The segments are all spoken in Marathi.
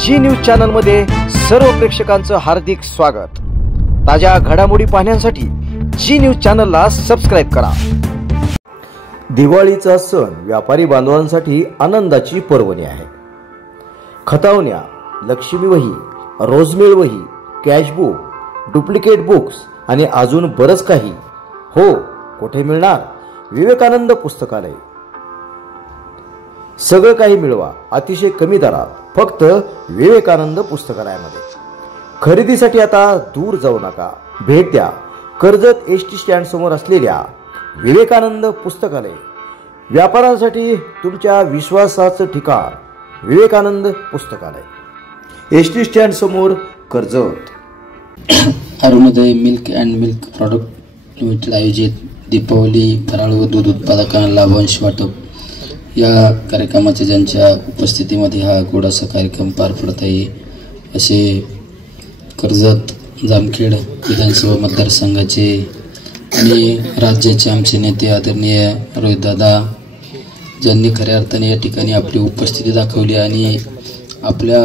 जी न्यूज चॅनल मध्ये सर्व प्रेक्षकांचं हार्दिक स्वागत। ताज्या घडामोडी पाहण्यासाठी जी न्यूज चॅनलला सबस्क्राइब करा। दिवाळीचा सण व्यापारी बांधवांसाठी आनंदाची पर्वणी आहे। खतावण्या, लक्ष्मी वही, रोजमेळ वही, कॅशबुक, डुप्लिकेट बुक्स आणि अजून बरंच काही। हो, कुठे मिळणार? विवेकानंद पुस्तकालय। सगळं काही मिळवा अतिशय कमी दरात फक्त विवेकानंद पुस्तकालयामध्ये। खरेदीसाठी आता दूर जाऊ नका, भेट द्या कर्जत एसटी स्टँड समोर असलेल्या विवेकानंद पुस्तकालय। व्यापारासाठी तुमच्या विश्वासाचं ठिकाण विवेकानंद पुस्तकालय, एसटी स्टँड समोर, Karjat. Arunoday milk and milk product limited आयोजित दीपावली फराळ व दूध उत्पादकांना लाभांश वाटप या कार्यक्रमाचे ज्यांच्या उपस्थितीमध्ये हा गोडासा कार्यक्रम पार पडत आहे असे कर्जत जामखेड विधानसभा मतदारसंघाचे आणि राज्याचे आमचे नेते आदरणीय रोहितदादा, ज्यांनी खऱ्या अर्थाने या ठिकाणी आपली उपस्थिती दाखवली आणि आपल्या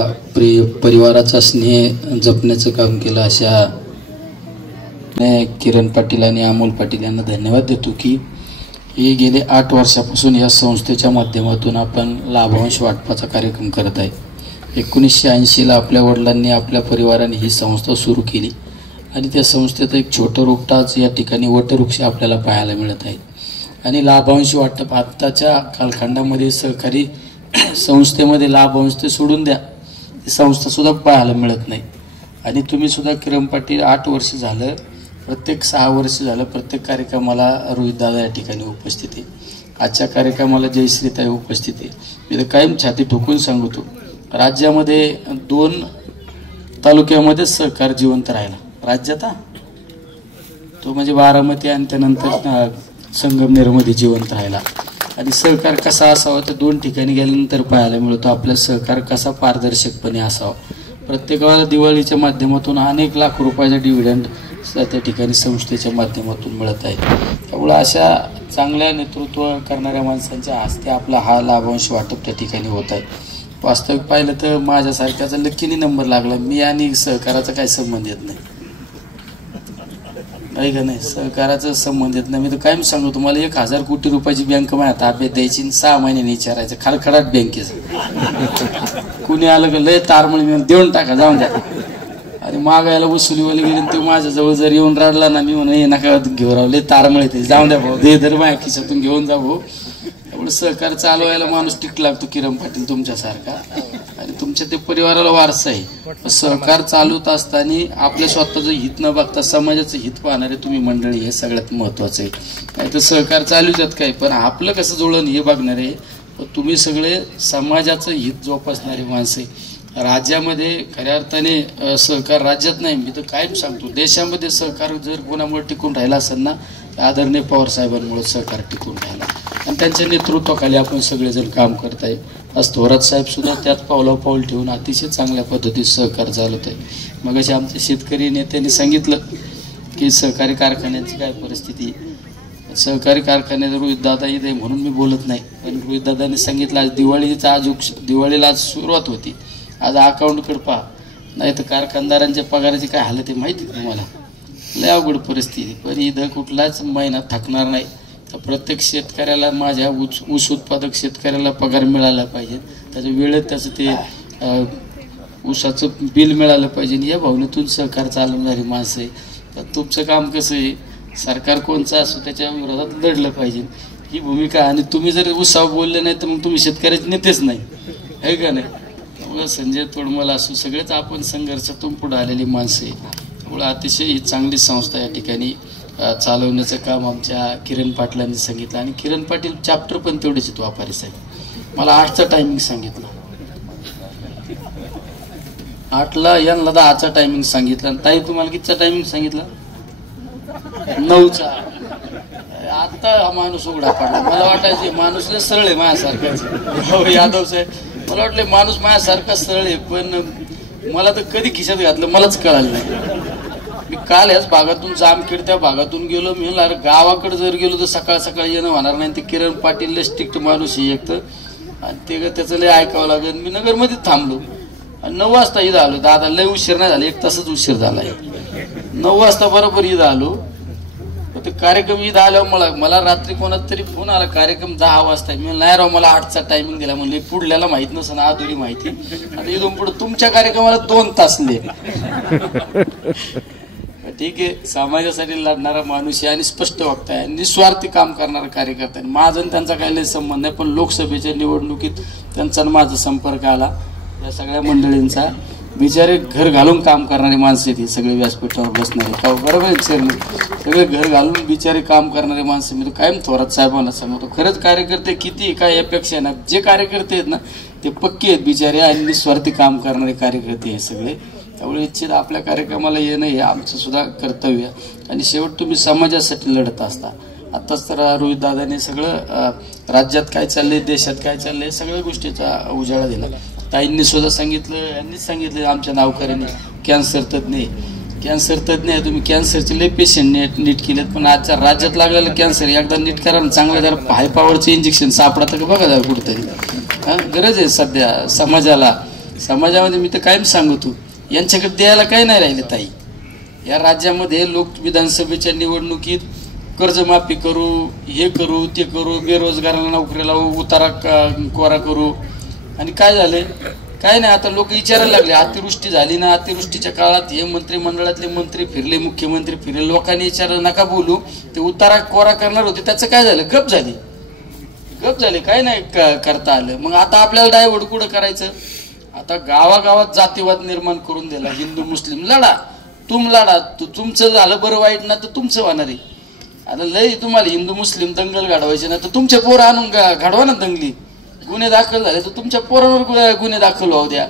परिवाराचा स्नेह जपण्याचं काम केलं अशा किरण पाटील आणि अमोल पाटील यांना धन्यवाद देतो की हे गेले 8 वर्षापासून या संस्थेच्या माध्यमातून आपण लाभांश वाटपाचा कार्यक्रम करत आहे। 1980ला आपल्या वडिलांनी आपल्या परिवाराने ही संस्था सुरू केली आणि त्या संस्थेचं एक छोटं रोपटाच या ठिकाणी वटवृक्ष आपल्याला पाहायला मिळत आहे। आणि लाभांश वाटप आत्ताच्या कालखंडामध्ये सहकारी संस्थेमध्ये लाभांश ते सोडून द्या, ती संस्था सुद्धा पाहायला मिळत नाही। आणि तुम्ही सुद्धा किरण पाटील 8 वर्ष झालं, प्रत्येक 6 वर्ष झालं प्रत्येक कार्यक्रमाला रोहितदादा या ठिकाणी उपस्थित आहे। आजच्या कार्यक्रमाला जयश्रीताई उपस्थित आहे। मी तर कायम छाती ठोकून सांगतो, राज्यामध्ये 2 तालुक्यामध्ये सहकार जिवंत राहिला राज्यात, तो म्हणजे बारामती आणि त्यानंतर संगमनेरमध्ये जिवंत राहिला। आणि सहकार कसा असावा ते 2 ठिकाणी गेल्यानंतर पाहायला मिळतो। आपला सहकार कसा पारदर्शकपणे असावा। प्रत्येकाला दिवाळीच्या माध्यमातून अनेक लाख रुपयाचा डिव्हिडंड त्या ठिकाणी संस्थेच्या माध्यमातून मिळत आहे। त्यामुळे अशा चांगल्या नेतृत्व करणाऱ्या माणसांच्या हस्ते आपला हा लाभांश वाटप त्या ठिकाणी होत आहे। वास्तविक पाहिलं तर माझ्यासारख्याचा लकीनी नंबर लागला। मी आणि सहकाराचा काही संबंध येत नाही का नाही, सहकाराचा संबंध येत नाही। मी तर कायम सांगतो तुम्हाला, 1000 कोटी रुपयाची बँक माझ्या ताब्यात द्यायची, 6 महिन्यांनी विचारायचं खडखडाट बँकेचं। कुणी आलं का लय तारमळी देऊन टाका, जाऊन द्या। आणि मागायला वसुलीवाले गेले ते माझ्याजवळ जर येऊन रडला ना, मी म्हणून नका घेऊ रावले तारमळे ते, जाऊन द्या भाऊ, दे धर माझ्या खिशातून घेऊन जा भाऊ। त्यामुळे सहकार चालवायला माणूस टिक लागतो किरण पाटील तुमच्यासारखा, आणि तुमच्या ते परिवाराला वारसा आहे। सहकार चालवत असताना आपल्या स्वतःचं हित न बघता समाजाचं हित पाहणारे तुम्ही मंडळी हे सगळ्यात महत्वाचं आहे। नाही तर सहकार चालवतात काय, पण आपलं कसं जुळण हे बघणारे तुम्ही सगळे समाजाचं हित जोपासणारी माणसं आहे। राज्यामध्ये खऱ्या अर्थाने सहकार राज्यात नाही, मी तर कायम सांगतो देशामध्ये सहकार जर कोणामुळे टिकून राहिला असेल ना, आदरणीय पवार साहेबांमुळे सहकार टिकून राहिला आणि त्यांच्या नेतृत्वाखाली आपण सगळेजण काम करत आहे। आज थोरात साहेब सुद्धा त्यात पावलापाऊल ठेवून अतिशय चांगल्या पद्धतीत सहकार चालवत आहे। मग अशा आमच्या शेतकरी नेत्यांनी सांगितलं की सहकारी कारखान्याची काय परिस्थिती, सहकारी कारखान्यात रोहितदादा येत आहे म्हणून मी बोलत नाही, पण रोहितदादांनी सांगितलं आज दिवाळीला आज सुरुवात होती, आज अकाउंटकडे पहा, नाही तर कारखानदारांच्या पगाराची काय हालत आहे माहिती तुम्हाला, लय अवघड परिस्थिती। पण इथं कुठलाच महिना थकणार नाही। तर प्रत्येक शेतकऱ्याला, माझ्या ऊस उत्पादक शेतकऱ्याला पगार मिळाला पाहिजे, त्याच्या वेळेत त्याचं ते ऊसाचं बिल मिळालं पाहिजे। या भावनेतून सहकार चालवणारी माणसं आहे। तर तुमचं काम कसं आहे, सरकार कोणचं असो त्याच्या विरोधात लढलं पाहिजे ही भूमिका। आणि तुम्ही जर ऊसावर बोलले नाही तर मग तुम्ही शेतकऱ्याचे नेतेच नाही, आहे का नाही। संजय तोडमल असो, सगळेच आपण संघर्षातून पुढे आलेली माणसं आहे। त्यामुळे अतिशय ही चांगली संस्था या ठिकाणी चालवण्याचं काम आमच्या किरण पाटलांनी सांगितलं। आणि किरण पाटील चॅप्टर पण तेवढेच आहेत व्यापारी साहेब। मला 8चा टायमिंग सांगितलं, 8ला यांना 10चा टायमिंग सांगितलं, आणि ताई तुम्हाला कितीचा टायमिंग सांगितलं? 9चा। आता हा माणूस उघडा पडला। मला वाटायचे माणूस सरळ आहे माझ्यासारखाच। हो यादव साहेब, मला वाटलं माणूस माझ्यासारखा सरळ आहे, पण मला तर कधी खिशात घातलं मलाच कळालं नाही। मी काल ह्याच भागातून जामखेड त्या भागातून गेलो, मी म्हणलं अरे गावाकडे जर गेलो तर सकाळ सकाळी येणं होणार नाही। ते किरण पाटील स्ट्रिक्ट माणूस आहे एक तर, आणि ते त्याचं लय ऐकावं लागेल। मी नगरमध्ये थांबलो 9 वाजता इथं आलो. दादा लय उशीर नाही झाला, 1 तासच उशीर झालाय. 9 वाजता बरोबर इथं आलो. ते कार्यक्रम इथं आल्यावर मला रात्री कोणाचा तरी फोन आला, कार्यक्रम 10 वाजता. मी नाही राव, मला 8चा टायमिंग दिला. म्हणले पुढल्याला माहित नसं ना, अधुरी माहिती. आता इथून पुढे तुमच्या कार्यक्रमाला 2 तास ठीक आहे. समाजासाठी लढणारा माणूस आहे आणि स्पष्ट वक्ता आहे, निस्वार्थी काम करणारा कार्यकर्ता आहे. माझा आणि त्यांचा काही संबंध नाही, पण लोकसभेच्या निवडणुकीत त्यांचा माझा संपर्क आला. या सगळ्या मंडळींचा, बिचारे घर घालून काम करणारी माणसं आहेत, सगळे व्यासपीठावर बसणारे. बरोबर आहे सर, सगळे घर घालून बिचारे काम करणारे माणसं. मी कायम थोरात साहेबांना सांगतो, खरंच कार्यकर्ते किती काय अपेक्षा ना, जे कार्यकर्ते आहेत ना ते पक्के आहेत बिचारे आणि निस्वार्थी काम करणारे कार्यकर्ते हे सगळे. त्यामुळे इच्छित आपल्या कार्यक्रमाला येणं हे आमचं सुद्धा कर्तव्य. आणि शेवट तुम्ही समाजासाठी लढत असता. आताच तर रोहित दादाने सगळं राज्यात काय चाललंय, देशात काय चाललंय, सगळ्या गोष्टीचा उजाळा दिला. ताईंनी सुद्धा सांगितलं, यांनीच सांगितलं आमच्या नावकऱ्यांनी, कॅन्सर तज्ञ आहे तुम्ही, कॅन्सरचे लय पेशंट नीट केलेत, पण आजच्या राज्यात लागलेलं कॅन्सर एकदा नीट करा ना, चांगलं जरा हाय पॉवरचे इंजेक्शन सापडतं का बघा जरा कुठेतरी. गरज आहे सध्या समाजामध्ये. मी तर कायम सांगतो, यांच्याकडे द्यायला काही नाही राहिले ताई. या राज्यामध्ये लोक विधानसभेच्या निवडणुकीत कर्जमाफी करू, हे करू, ते करू, बेरोजगारांना नोकरी लावू, उतारा कोरा करू, आणि काय झालंय काय नाही. आता लोक विचारायला लागले, अतिवृष्टी झाली ना, अतिवृष्टीच्या काळात हे मंत्रिमंडळातले मंत्री फिरले, मुख्यमंत्री फिरले, लोकांनी विचारलं नका बोलू, ते उतारा कोरा करणार होते, त्याचं काय झालं, गप झाले, काय नाही करता आलं. मग आता आपल्याला डायव्हर्ट कुठं करायचं. आता गावागावात जातीवाद निर्माण करून दिला, हिंदू मुस्लिम लढा, तुमचं झालं बरं वाईट ना तर तुमचं होणार आहे. आता लय तुम्हाला हिंदू मुस्लिम दंगल घडवायचे ना तर तुमच्या पोरं आणून घडवा ना दंगली. गुन्हे दाखल झाले तर तुमच्या पोरांवर गुन्हे दाखल होऊ द्या.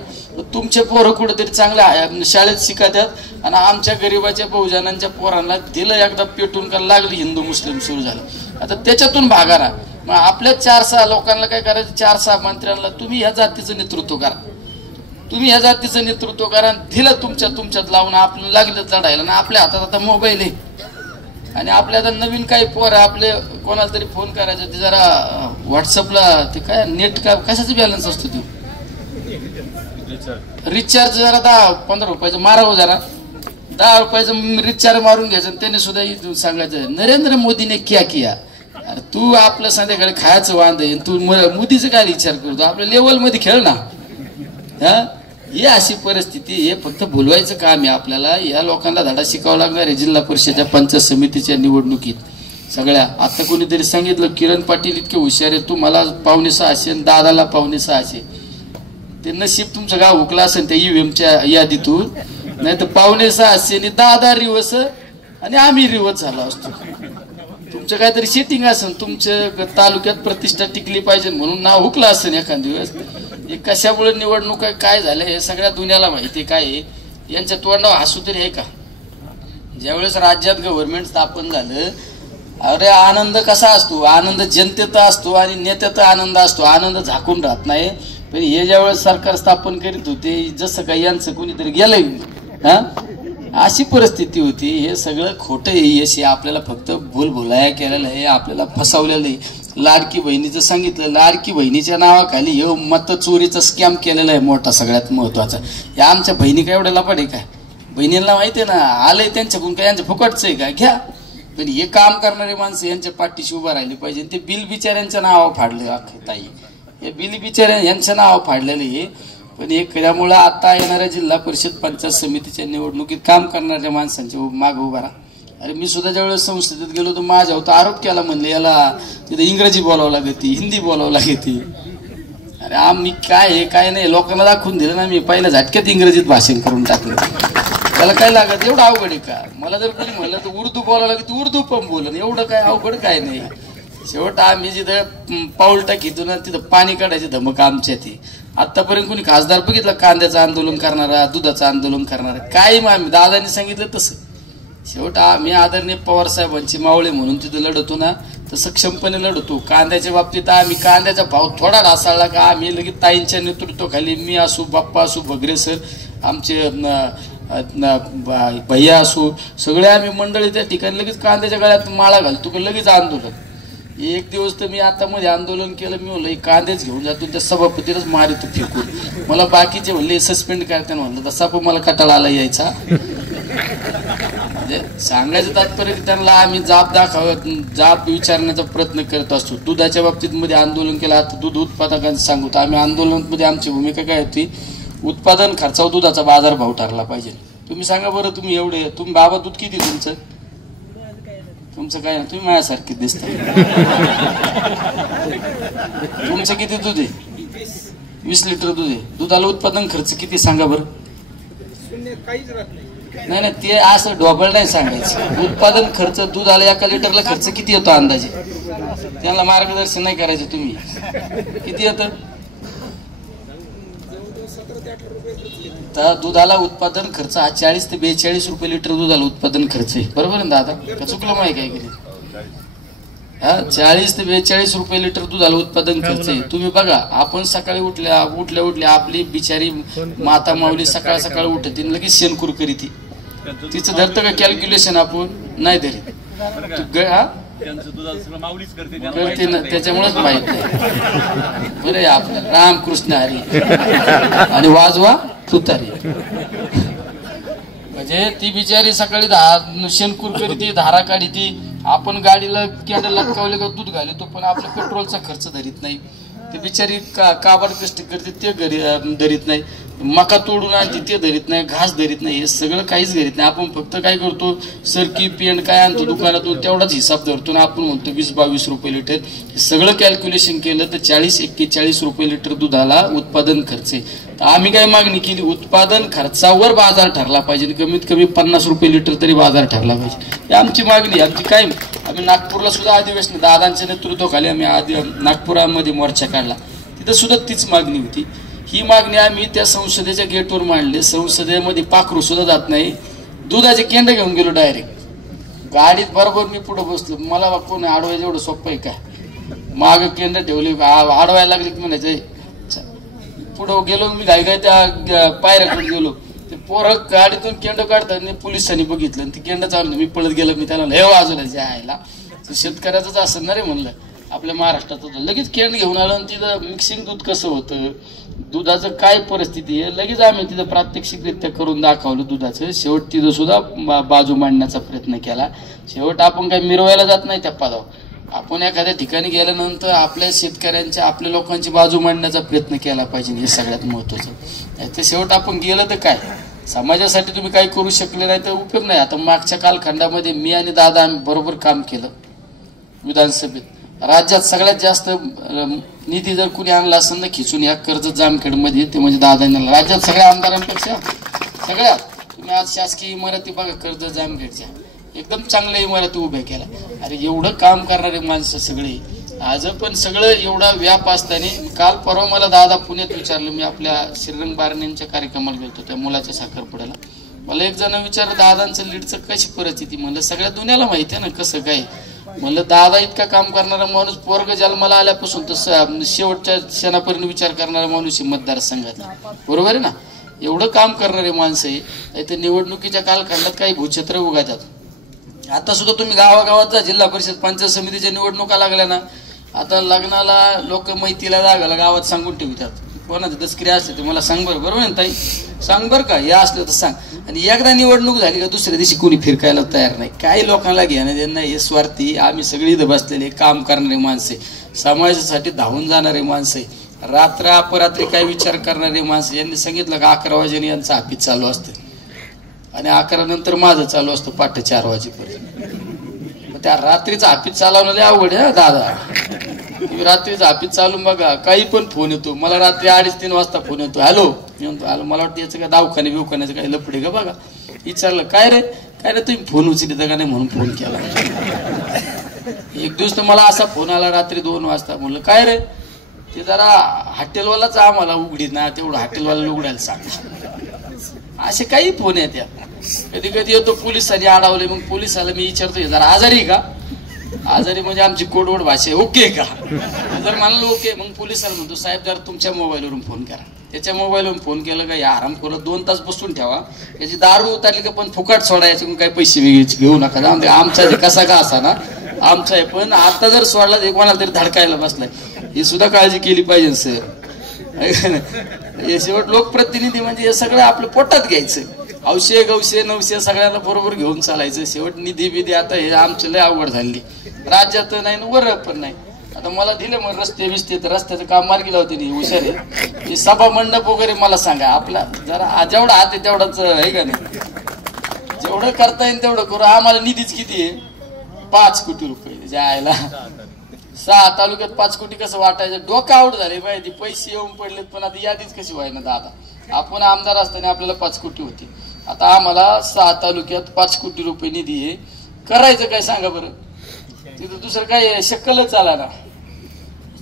तुमचे पोरं कुठेतरी चांगल्या शाळेत शिकतात आणि आमच्या गरीबाच्या बहुजनांच्या पोरांना दिलं एकदा पेटून का लागली, हिंदू मुस्लिम सुरू झालं. आता त्याच्यातून भागारा. मग आपल्या 4-6 लोकांना काय करायचं, 4-6 मंत्र्यांना तुम्ही ह्या जातीचं नेतृत्व करा, दिलं तुमच्यात लावून आपलं लागलं चढायला ना. आपल्या हातात आता मोबाईल आहे आणि आपल्या आता नवीन काही पोर आपले कोणाला तरी फोन करायचा, ते जरा व्हॉट्सअपला ते काय नेट का कशाचा बॅलन्स असतो, तो रिचार्ज जरा 10-15 रुपयाचं मारावं, जरा 10 रुपयाचं रिचार्ज मारून घ्यायचं. त्याने सुद्धा सांगायचं नरेंद्र मोदीने क्या किया. अरे तू आपलं संध्याकाळी खायचं वांद आहे, तू मोदीचं काय विचार करतो, आपल्या लेवलमध्ये खेळ ना. ही अशी परिस्थिती, हे फक्त भुलवायचं काम आहे आपल्याला. या लोकांना धडा शिकावा लागणार आहे जिल्हा परिषदेच्या पंचायत समितीच्या निवडणुकीत सगळ्या. आता कोणीतरी सांगितलं किरण पाटील इतके हुशार आहे, तू मला 5.6 दादाला 5.6. ते नशीब तुमचं गाव हुकला असेल त्या ईव्हीएमच्या यादीतून, नाही तर 5.6 दादा रिवर्स आणि आम्ही रिवर्स झालो असतो. तुमचं काहीतरी सेटिंग असेल, तुमच्या तालुक्यात प्रतिष्ठा टिकली पाहिजे म्हणून नाव हुकलं असेल एखाद दिवस. हे कशामुळे निवडणूक काय झालं हे सगळ्या दुनियाला माहिती. काय यांच्या तोंडावर हसू तरी आहे का. ज्यावेळेस राज्यात गव्हर्नमेंट स्थापन झालं, अरे आनंद कसा असतो, आनंद जनतेचा असतो आणि नेत्याचा आनंद असतो, आनंद झाकून राहत नाही. पण हे ज्यावेळेस सरकार स्थापन करीत होते, जसं काही यांचं कोणीतरी गेलंय, अशी परिस्थिती होती. हे सगळं खोटं आहे, यश आपल्याला फक्त भुलभुलाया केलेलं आहे, आपल्याला फसवलेलं आहे. लाडकी बहिणीचं सांगितलं, लाडकी बहिणीच्या नावाखाली हे मत चोरीचा स्कॅम केलेला आहे मोठा, सगळ्यात महत्वाचा. या आमच्या बहिणी काय एवढ्या लपाट आहे काय, बहिणींना माहिती आहे ना, आलंय त्यांच्याकडून काय यांचं फुकटचं आहे का, घ्या. पण हे काम करणारे माणसं यांच्या पाठीशी उभं राहिली पाहिजे. ते बिल बिचाऱ्यांच्या नावावर फाडले ताई, हे बिल बिचाऱ्या यांच्या नावावर फाडलेले हे. पण हे केल्यामुळं आता येणाऱ्या जिल्हा परिषद पंचायत समितीच्या निवडणुकीत काम करणाऱ्या माणसांच्या मागे उभा राहा. अरे मी सुद्धा ज्यावेळेस संसदेत गेलो तर माझ्या होता आरोप केला, म्हणले याला तिथे इंग्रजी बोलावं लागते, हिंदी बोलावं लागते. अरे आम्ही काय नाही लोकांना दाखवून दिलं ना, मी पहिल्या झटक्यात इंग्रजीत भाषण करून टाकलं. त्याला काय लागत, एवढं अवघड आहे का. मला जर कोणी म्हणलं तर उर्दू बोलावं लागेल, उर्दू पण बोलन, एवढं काय अवघड काय नाही. शेवट आम्ही जिथं पाऊल टाकीतो ना तिथं पाणी काढायची धमक आमच्या. ते आतापर्यंत कोणी खासदार बघितलं कांद्याचं आंदोलन करणारा, दुधाचं आंदोलन करणारा, काय मग आम्ही दादांनी सांगितलं तसं. शेवट आम्ही आदरणीय पवार साहेबांची मावळे म्हणून तिथं लढतो ना, तर सक्षमपणे लढतो. कांद्याच्या बाबतीत आम्ही कांद्याचा भाव थोडा ढासळला का आम्ही लगेच ताईंच्या नेतृत्वाखाली, मी असू, बाप्पा असू, भगरे सर, आमचे भैया असू, सगळे आम्ही मंडळी त्या ठिकाणी लगेच कांद्याच्या गळ्यात माळा घालतो का लगेच आंदोलन. एक दिवस तर मी आता मध्ये आंदोलन केलं, मी म्हणलं कांदेच घेऊन जातो त्या सभापतीलाच मारितो फेकून. मला बाकीचे म्हणले सस्पेंड करताना म्हणलं तसा पण मला कटाळा आला यायचा. म्हणजे सांगायचं तात्पर्य त्यांना आम्ही जाब विचारण्याचा प्रयत्न करत असतो. दुधाच्या बाबतीत मध्ये आंदोलन केलं. आता दूध उत्पादकांचं सांगतो आम्ही आंदोलनामध्ये आमची भूमिका काय होती, उत्पादन खर्चावर दुधाचा बाजारभाव ठरला पाहिजे. तुम्ही सांगा बरं, तुम्ही एवढे तुम्ही बाबा दूध किती तुमचं काय ना, तुम्ही माझ्यासारखे दिसता. तुमचं किती दूध आहे? 20 लिटर दूध आहे. दुधाला उत्पादन खर्च किती सांगा बरं? नाही ते असं डोबल नाही सांगायचं. उत्पादन खर्च दुधाला 1 लिटरला खर्च किती येतो अंदाजे? त्यांना मार्गदर्शन नाही करायचं तुम्ही. किती येतं? तर दुधाला उत्पादन खर्च हा 40 ते 42 रुपये लिटर दुधाला उत्पादन खर्च आहे. बरोबर ना दादा? का चुकलं माहिती काय केली? हा 40 ते 42 रुपये लिटर दुधाला उत्पादन खर्च आहे. तुम्ही बघा, आपण सकाळी उठल्या आपली बिचारी माता माऊली सकाळ सकाळ उठते लगेच शेणकूर करीती. तिचं धरतं का कॅल्क्युलेशन? आपण नाही धरीत. करते ना, त्याच्यामुळेच माहित नाही. बरं आहे आपलं रामकृष्ण हरी आणि वाजवा तुतारी. म्हणजे ती बिचारी सकाळी शेणकूर करीती, धारा काढी. आपण गाडीला कॅन्डल लटकावले का दूध घालतो, पण आपला पेट्रोलचा खर्च धरीत नाही. ती बिचारी काबाड कष्ट करते ते धरीत नाही. मका तोडून आणते ते धरीत नाही. घास धरीत नाही. हे सगळं काहीच धरीत नाही. आपण फक्त काय करतो, सरकी पेंट काय आणतो दुकानातून तेवढाच हिसाब धरतो ना. आपण म्हणतो 20-22 रुपये लिटर. हे सगळं कॅल्क्युलेशन केलं तर 40-41 रुपये लिटर दुधाला उत्पादन खर्च आहे. तर आम्ही काय मागणी केली, उत्पादन खर्चावर बाजार ठरला पाहिजे. कमीत कमी 50 रुपये लिटर तरी बाजार ठरला पाहिजे. ही आमची मागणी. आमची काय, आम्ही नागपूरला सुद्धा अधिवेशन दादांच्या नेतृत्वाखाली आम्ही नागपुरामध्ये मोर्चा काढला. तिथं सुद्धा तीच मागणी होती. ही मागणी आम्ही त्या संसदेच्या गेटवर मांडली. संसदेमध्ये पाखरू सुद्धा जात नाही. दुधाचे केंद्र घेऊन गेलो डायरेक्ट गाडीत. बरोबर मी पुढे बसलो. मला कोण आडवायचं एवढं सोपं आहे काय? माग केंद्र ठेवले, आडवायला लागले की म्हणायचं. पुढं गेलो मी, घाई त्या पायऱ्याकडे गेलो. ते पोरं गाडीतून केंड काढतात, पोलिसांनी बघितलं आणि ते केंड चालू. मी पळत गेलो. मी त्याला हे वाजवलं आयला शेतकऱ्याचंच असं ना रे म्हणलं, आपल्या महाराष्ट्रात होतं. लगेच केंड घेऊन आलं आणि तिथं मिक्सिंग दूध कसं होतं, दुधाचं काय परिस्थिती आहे, लगेच आम्ही तिथं प्रात्यक्षिकरित्या करून दाखवलं दुधाचं. शेवट तिथं सुद्धा बाजू मांडण्याचा प्रयत्न केला. शेवट आपण काही मिरवायला जात नाही त्या पदावर. आपण एखाद्या ठिकाणी गेल्यानंतर आपल्या शेतकऱ्यांच्या, आपल्या लोकांची बाजू मांडण्याचा प्रयत्न केला पाहिजे. हे सगळ्यात महत्वाचं. तर शेवट आपण गेलं तर काय, समाजासाठी तुम्ही काही करू शकले नाही तर उपयोग नाही. आता मागच्या कालखंडामध्ये मी आणि दादा आम्ही बरोबर काम केलं विधानसभेत. राज्यात सगळ्यात जास्त निधी जर कुणी आणला असेल ना खिचून या कर्जत जामखेडमध्ये, ते म्हणजे दादांनी. राज्यात सगळ्या आमदारांपेक्षा सगळ्यात तुम्ही आज शासकीय इमारती बघा कर्जत जामखेडच्या, एकदम चांगल्या इमारती उभ्या केल्या. अरे एवढं काम करणारे माणसं सगळे, आज पण सगळं एवढा व्याप असताना. काल परवा मला दादा पुण्यात विचारलं, मी आपल्या श्रीरंग बारणेंच्या कार्यक्रमाला गेलो त्या मुलाच्या साखरपुड्याला. मला एक जण विचारलं दादांचं लीडचं कशी परिस्थिती. म्हणलं सगळ्या दुनियाला माहिती आहे ना कसं काय. म्हणलं दादा इतका काम करणारा माणूस, पोरग जन्माला आल्यापासून तर शेवटच्या क्षणापर्यंत विचार करणारा माणूस मतदारसंघातला. बरोबर आहे ना, एवढं काम करणारे माणसं आहे. तर निवडणुकीच्या कालखंडात काही भूछत्र उगातात. आता सुद्धा तुम्ही गावागावात जा, जिल्हा परिषद पंचायत समितीच्या निवडणुका लागल्या ना, आता लग्नाला लोक मैतीला जागाला गावात सांगून ठेवतात. कोणाचं दसक्रिया असते ते मला सांग बरं. बरोबर ना ताई, सांग बरं का, हे असलं तर सांग. आणि एकदा निवडणूक झाली का दुसऱ्या दिवशी कोणी फिरकायला तयार नाही. काही लोकांना घेणं देणं नाही. हे स्वार्थी, आम्ही सगळी इथं बसलेले काम करणारे माणसे, समाजासाठी धावून जाणारे माणसे, रात्र अपरात्री काय विचार करणारे माणसं. यांनी सांगितलं का 11 वाजेने यांचं ऑफिस चालू असतं आणि 11 नंतर माझं चालू असतं पाठ 4 वाजेपर्यंत. मग त्या रात्रीचं ऑफिस चालवणं लय अवघड आहे दादा. तुम्ही रात्रीचं ऑफिस चालून बघा, काही पण फोन येतो. मला रात्री 2:30-3 वाजता फोन येतो, हॅलो. मी म्हणतो हॅलो, मला वाटतं याचं काय दवाखाने बिवखान्याचं काही लफडे का बघा. विचारलं काय रे तुम्ही फोन उचलता का नाही म्हणून फोन केला. एक दिवस तर मला असा फोन आला रात्री 2 वाजता. म्हणलं काय रे, ते जरा हॉटेलवालाच आम्हाला उघडीत ना, तेवढं हॉटेलवाला उघडायला सांग. असे काही फोन आहेत. त्या कधी कधी येतो पोलिसांनी अडवले. मग पोलिसाला मी विचारतो जरा आजारी का. आजारी म्हणजे आमची कोडवड भाषा आहे, ओके का. जर म्हणलं ओके, मग पोलिसाला म्हणतो साहेब जर तुमच्या मोबाईलवरून फोन करा. त्याच्या मोबाईलवरून फोन केलं का, या आरामखोरात 2 तास बसून ठेवा. याची दारू उतारली का पण फुकाट सोडा, याचे काही पैसे वेगळे घेऊ नका. आमचा कसा का असा ना आमचा आहे, पण आता जर सोडला तर कोणाला तरी धडकायला बसलाय, ही सुद्धा काळजी केली पाहिजे सर. हे शेवट लोकप्रतिनिधी म्हणजे हे सगळं आपलं पोटात घ्यायचं, औषे गवशे नवशे सगळ्यांना बरोबर घेऊन चालायचं. शेवट निधी बिधी आता हे आमचं लय अवघड झाली, राज्यात नाही वर पण नाही. आता मला दिलं मग रस्ते बिस्ते, तर रस्त्याचं काम मार्गी लावते नाही, हुशार आहे. हे सभा मंडप वगैरे मला सांगा, आपला जरा जेवढा हात आहे तेवढाच आहे का नाही, जेवढं करता येईल तेवढं करू. आम्हाला निधीच किती आहे, 5 कोटी रुपये जायला. 6 तालुक्यात 5 कोटी कसं वाटायचं, डोकं आउट झाले पाहिजे. पैसे येऊन पडलेत, पण आता यादीच कशी व्हायना दादा. आपण आमदार असताना आपल्याला 5 कोटी होती, आता आम्हाला 6 तालुक्यात 5 कोटी रुपये निधी आहे. करायचं काय सांगा बरं, तिथं दुसरं काय शक्कलच आला ना,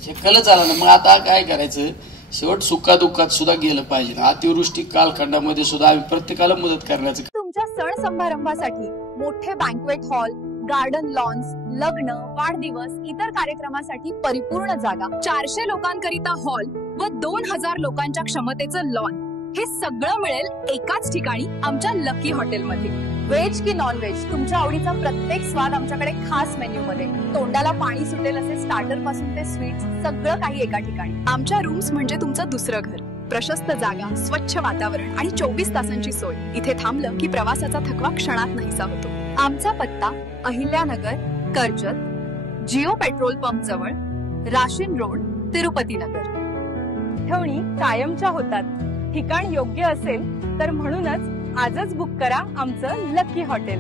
शक्कलच आला ना. मग आता काय करायचं, शेवट सुखादुःखात सुद्धा गेलं पाहिजे. अतिवृष्टी कालखंडामध्ये सुद्धा आम्ही प्रत्येकाला मदत करण्याचं. तुमच्या सण समारंभासाठी मोठे बँक्वेट हॉल, गार्डन लॉन्स, लग्न, वाढदिवस, इतर कार्यक्रमासाठी परिपूर्ण जागा, 400 लोकांकरिता हॉल व 2000 लोकांच्या क्षमतेचं लॉन, हे सगळं मिळेल एकाच ठिकाणी आमच्या लकी हॉटेलमध्ये. व्हेज की नॉन व्हेज, तुमच्या आवडीचा प्रत्येक स्वाद आमच्याकडे खास मेन्यू मध्ये. तोंडाला पाणी सुटेल असे स्टार्टर पासून ते स्वीट्स, सगळं काही एका ठिकाणी. आमच्या रूम्स म्हणजे तुमचं दुसरं घर. प्रशस्त जागा, स्वच्छ वातावरण आणि 24 तासांची सोय. इथे थांबलं की प्रवासाचा थकवा क्षणात नाहीसा होतो. आमचा पत्ता अहिल्यानगर, कर्जत, जिओ पेट्रोल पंप जवळ, राशीन रोड, तिरुपती नगर. ठेवणी कायमच्या होतात. ठिकाण योग्य असेल तर म्हणूनच आजच बुक करा आमचं लकी हॉटेल.